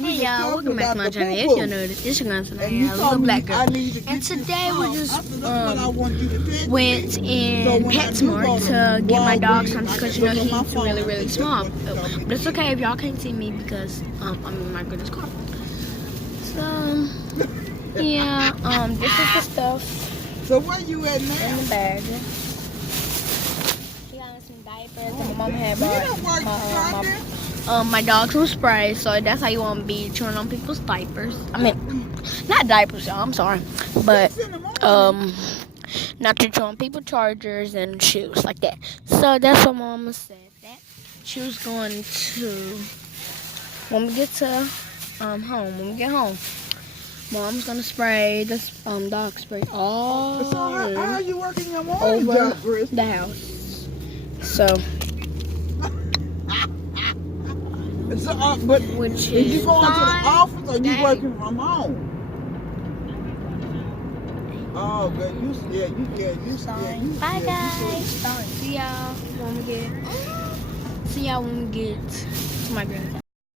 Hey y'all, welcome back to my channel. If you're new, this is your girl tonight. And you A told little me black girl. I need to get And you today some. we just That's what I want you to text went me. in when I do PetSmart go to get my dog Walgreens, something I because can you know look on my he's phone really, and really see small. what you told me But it's okay if y'all can't see me because I'm in my girl's car. So yeah, this is the stuff So where you at in now? the bag. She got some diapers and my mom had You don't work Sunday? my dog some spray, so that's how you want to be chewing on people's diapers. I mean, not diapers, y'all. I'm sorry, but It's in the morning. not to chew on people's chargers and shoes like that. So that's what Mama said that she was going to when we get to home. When we get home, Mom's gonna spray this dog spray all So how are you working your morning over job, Chris? the house. So. So, but Which is you is going to the fine. office or you Dang. working from home? Oh, but you Bye guys. See y'all when we get to my grandma's house.